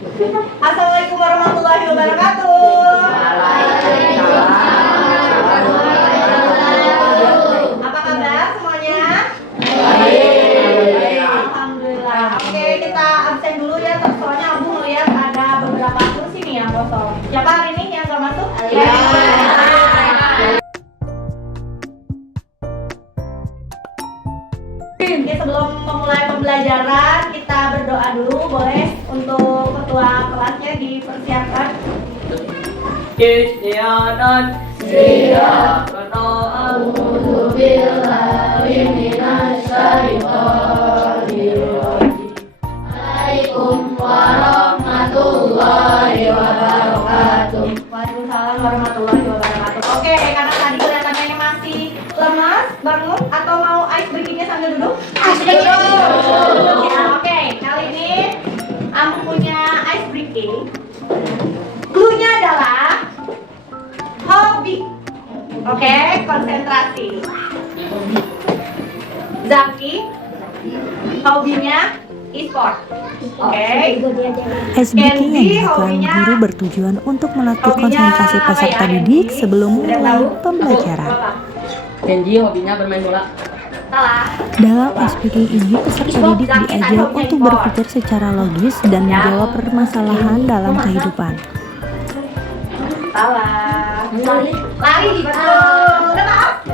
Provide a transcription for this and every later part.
Assalamualaikum warahmatullahi wabarakatuh. Apa kabar semuanya? Baik. Alhamdulillah. Oke, kita absen dulu ya. Soalnya Abu melihat ada beberapa kursi nih yang kosong. Siapa hari ini yang nggak masuk? Ya. Oke, sebelum memulai pembelajaran kita berdoa dulu, boleh untuk ketua kelasnya dipersiapkan. Istiadat A'udzu billahi minasy syaithanir rajim. Assalamualaikum warahmatullahi wabarakatuh. Waalaikumsalam warahmatullahi wabarakatuh. Oke, karena tadi kelihatannya masih lemas, bangun atau mau ice breaking-nya sambil duduk? Ice breaking. Ya, oke, kali ini Amu punya ice breaking. Clue-nya adalah hobi. Oke, konsentrasi. Zaki, hobinya e-sport. Oke. Ice breaking yang dilakukan guru bertujuan untuk melatih konsentrasi peserta didik sebelum memulai pembelajaran. Kenji hobinya bermain bola. Salah. Dalam ice breaking ini, peserta didik diajar untuk berpikir secara logis dan menjawab permasalahan dalam kehidupan. Salah. Lari, betul. Udah maaf.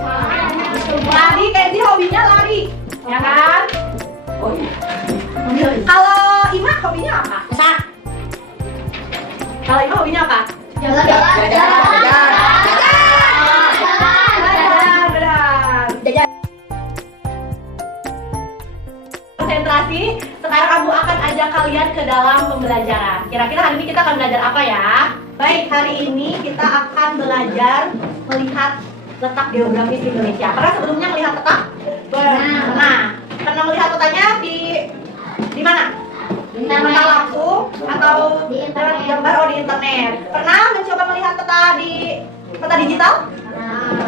Lari, Kenji hobinya lari, ya kan? Oh iya. Kalau Ima hobinya apa? Masak. Kalau Ima hobinya apa? Konsentrasi. Sekarang Abu akan ajak kalian ke dalam pembelajaran. Kira-kira hari ini kita akan belajar apa ya? Baik, hari ini kita akan belajar melihat letak geografis Indonesia. Pernah sebelumnya melihat peta? Nah, pernah melihat petanya di mana? Peta langsung atau Di internet. gambar di internet? Pernah mencoba melihat peta digital?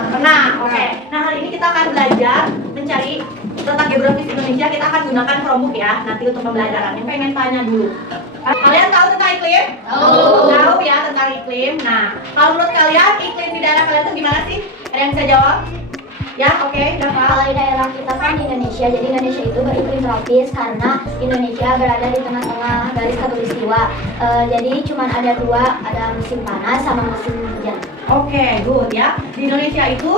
Pernah. Oke. Nah, hari ini kita akan belajar mencari letak geografis Indonesia. Kita akan gunakan Chromebook ya nanti untuk pembelajarannya. Pengen tanya dulu. Kalian tahu tentang iklim? Tahu ya tentang iklim. Nah, kalau menurut kalian iklim di daerah kalian itu gimana sih? Ada yang bisa jawab? Ya, oke, Dava. Kalau di daerah kita kan di Indonesia, jadi Indonesia itu beriklim tropis karena Indonesia berada di tengah-tengah garis khatulistiwa. Jadi cuma ada dua, ada musim panas sama musim hujan. Oke, good ya. Di Indonesia itu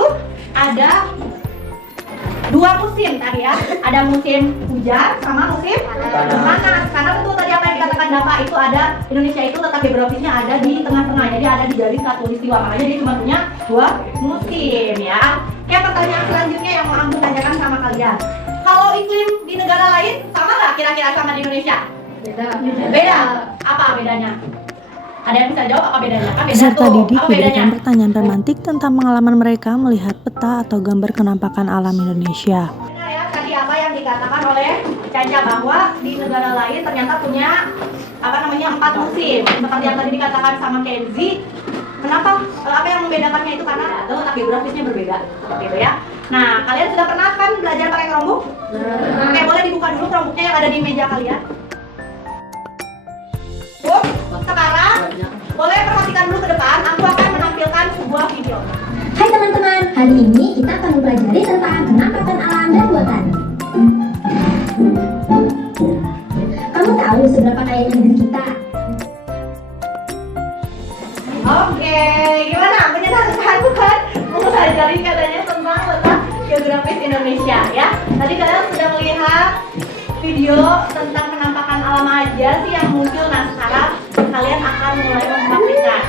ada dua musim tadi ya. Ada musim hujan sama musim panas. Karena betul tadi apa yang dikatakan Dava itu ada Indonesia itu letak geografisnya ada di tengah-tengah. Jadi ada di garis khatulistiwa. Makanya dia cuma punya dua musim ya. Oke, pertanyaan selanjutnya yang mau aku tanyakan sama kalian. Kalau iklim di negara lain sama nggak kira-kira sama di Indonesia? Beda. Apa bedanya? Ada yang bisa jawab apa bedanya? Kan beda Peserta tuh. didik Apa diberikan bedanya? pertanyaan romantik tentang pengalaman mereka melihat peta atau gambar kenampakan alam Indonesia. Benar ya, tadi apa yang dikatakan oleh Caca bahwa di negara lain ternyata punya empat musim. Seperti yang tadi dikatakan sama Kenzi. Kenapa? Apa yang membedakannya itu karena letak geografisnya berbeda. Seperti itu ya. Nah, kalian sudah pernah kan belajar pakai Chromebook? Oke, boleh dibuka dulu Chromebooknya yang ada di meja kalian. Sekarang boleh perhatikan dulu ke depan. Aku akan menampilkan sebuah video. Hai teman-teman, hari ini kita akan mempelajari tentang penampakan alam dan buatan. Kamu tahu seberapa kayanya negeri kita? Oke, gimana? Menyenangkan bukan? Mempelajari katanya tentang letak geografis Indonesia ya. Tadi kalian sudah melihat video tentang penampakan alam aja sih yang muncul. Nah, sekarang kalian akan mulai mempraktikkan.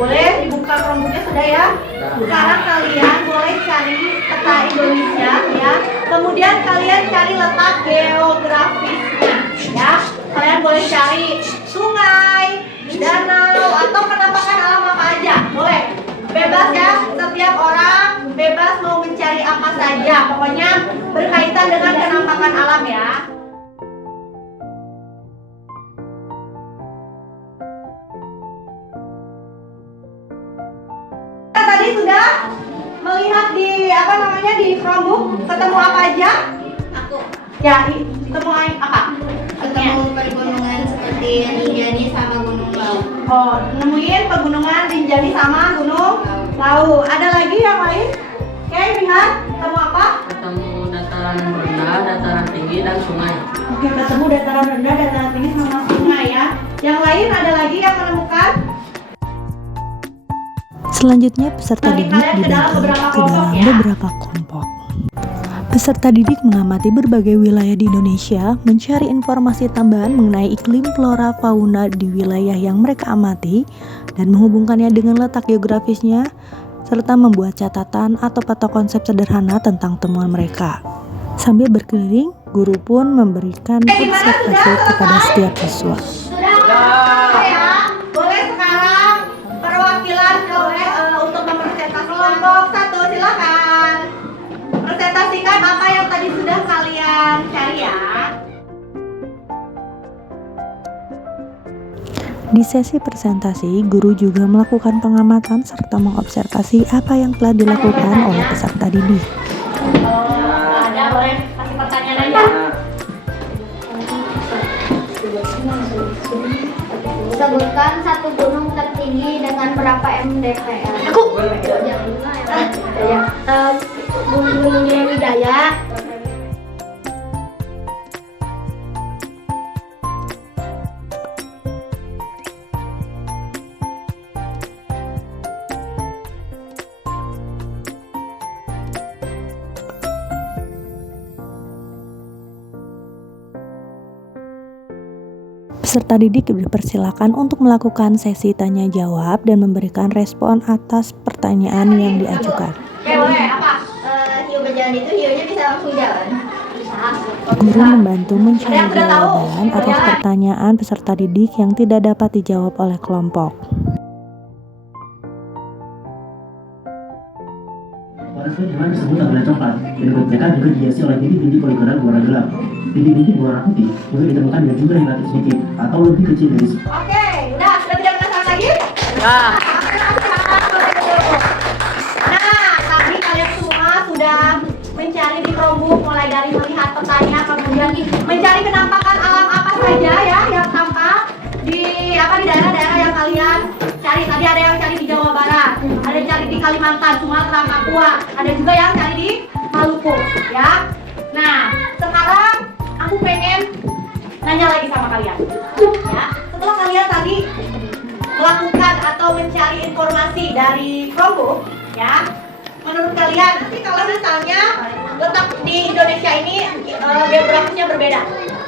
Boleh dibuka Chromebooknya sudah ya? Sekarang kalian boleh cari peta Indonesia ya. Kemudian kalian cari letak geografisnya ya. Kalian boleh cari sungai, danau, atau penampakan alam apa aja. Boleh. Bebas ya, setiap orang bebas mau mencari apa saja. Pokoknya berkaitan dengan penampakan alam ya. Kita tadi sudah melihat di Chromebook ketemu apa aja? Aku Ya, ketemu apa? ketemu pegunungan seperti Rinjani sama Oh, nemuin pegunungan Rinjani sama Gunung Lawu. Ada lagi yang lain? Oke, lihat. Ketemu apa? Ketemu dataran rendah, dataran tinggi, dan sungai. Oke, ketemu dataran rendah, dataran tinggi sama sungai ya. Yang lain ada lagi yang menemukan? Selanjutnya peserta didik dibagi ke dalam beberapa kelompok. Peserta didik mengamati berbagai wilayah di Indonesia, mencari informasi tambahan mengenai iklim, flora, fauna di wilayah yang mereka amati, dan menghubungkannya dengan letak geografisnya, serta membuat catatan atau peta konsep sederhana tentang temuan mereka. Sambil berkeliling, guru pun memberikan observasi kepada setiap siswa. Sudah ya. Boleh sekarang perwakilan untuk mempresentasikan kelompok 1, silakan. Presentasikan apa yang tadi sudah kalian cari ya. Di sesi presentasi, guru juga melakukan pengamatan serta mengobservasi apa yang telah dilakukan oleh peserta didik. Ada, boleh kasih pertanyaan aja. Sebutkan satu gunung tertinggi dengan berapa mdpl. Gunung Wijaya. Peserta didik dipersilakan untuk melakukan sesi tanya jawab dan memberikan respon atas pertanyaan yang diajukan. Oke, boleh. Apa? Hiu berjalan itu hiunya bisa langsung jalan. Guru membantu mencari jawaban atas pertanyaan peserta didik yang tidak dapat dijawab oleh kelompok. Pada suatu hewan tersebut adalah coklat, dan kulit mereka juga dihiasi oleh bintik-bintik poligonal berwarna gelap. Bintik-bintik berwarna putih juga ditemukan dengan jumlah yang relatif sedikit atau lebih kecil dari Oke, udah sudah tidak penasaran lagi? Nah, Nah, tadi kalian semua sudah mencari di Chromebook mulai dari melihat petanya, kemudian mencari penampakan alam apa saja ya yang tampak di daerah-daerah yang kalian cari. Tadi ada yang cari di Jawa Barat, ada yang cari di Kalimantan, Sumatera, Papua, ada juga yang cari di Maluku, ya. Nah, sekarang aku pengen nanya lagi sama kalian, ya. Setelah kalian tadi melakukan atau mencari informasi dari Chromebook, ya. Menurut kalian, nanti kalau misalnya letak di Indonesia ini geografisnya berbeda,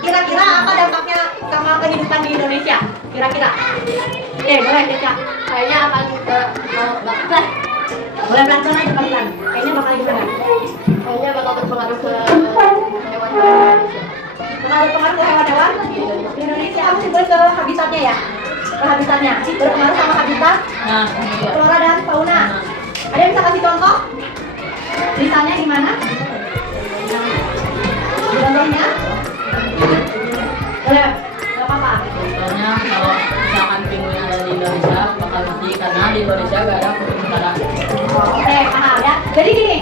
kira-kira apa dampaknya sama kehidupan di Indonesia? Kira-kira? Oke, boleh Caca. kayaknya akan bakal Boleh pelan-pelan aja pelan-pelan. Kayaknya bakal gimana? kayaknya bakal berpengaruh ke hewan-hewan Indonesia. Bakal berpengaruh ke hewan-hewan di Indonesia. Kamu sebut ke habitatnya ya? Ke habitatnya. Berpengaruh sama habitat, Nah, iya. flora dan fauna. Ada yang bisa kasih contoh? Misalnya di mana? Contohnya? Boleh, nggak apa-apa. Contohnya kalau misalkan penguin ada di Indonesia bakal mati karena di Indonesia gak ada kutub utara. Oke, paham ya. Jadi gini,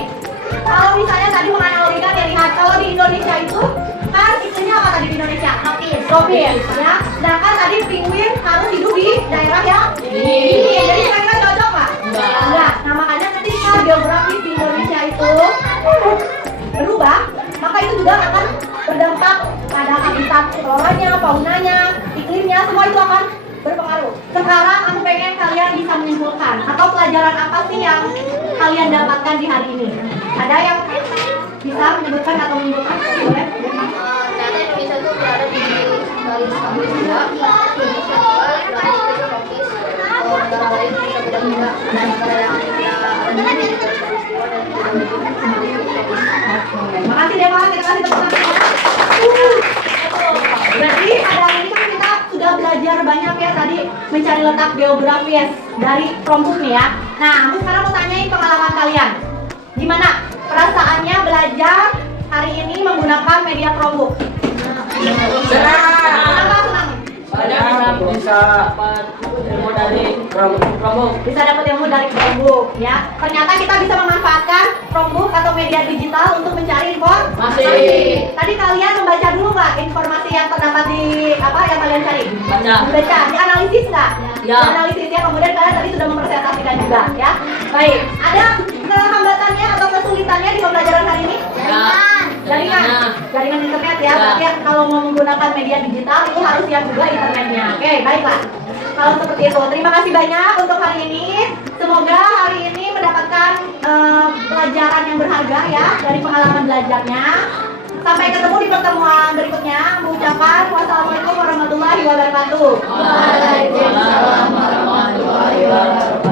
kalau misalnya tadi menganalogikan ya, lihat kalau di Indonesia itu kan iklimnya apa tadi di Indonesia? Tropis, ya. Sedangkan tadi penguin harus hidup di daerah yang dingin. Jadi kira-kira cocok nggak? Enggak. Nah makanya ketika geografis di Indonesia itu berubah, maka itu juga akan berdampak pada habitat floranya, faunanya, iklimnya, semua itu akan berpengaruh. Sekarang aku pengen kalian bisa menyimpulkan atau pelajaran apa sih yang kalian dapatkan di hari ini? Ada yang bisa menyebutkan atau menyimpulkan? Boleh? Ternyata Indonesia itu berada di garis khatulistiwa. Indonesia itu tropis. Negara lain bisa beda-beda. Ada negara yang ada di khatulistiwa dan Makasih deh Pak, kita kasih tepuk tangan. Berarti ada ini kan kita sudah belajar banyak ya tadi mencari letak geografis dari Chromebook nih ya. Nah, aku sekarang mau tanyain pengalaman kalian. Gimana perasaannya belajar hari ini menggunakan media Chromebook? Kenapa senang? Soalnya bisa dapat ilmu dari Chromebook. Bisa dapat ilmu dari Chromebook ya. Ternyata kita bisa memanfaatkan Chromebook atau media digital untuk mencari informasi. Tadi kalian membaca dulu nggak informasi yang terdapat di apa yang kalian cari? Baca. Dibaca, dianalisis nggak? Ya. Dianalisisnya kemudian kalian tadi sudah mempresentasikan juga ya. Baik, ada kehambatannya atau kesulitannya di pembelajaran hari ini? Ya. Jaringan internet ya. Berarti kalau mau menggunakan media digital itu harus siap juga internetnya. Oke, baiklah. Kalau seperti itu, terima kasih banyak untuk hari ini. Semoga hari ini mendapatkan pelajaran yang berharga ya dari pengalaman belajarnya. Sampai ketemu di pertemuan berikutnya. Mengucapkan wassalamualaikum warahmatullahi wabarakatuh. Waalaikumsalam warahmatullahi wabarakatuh.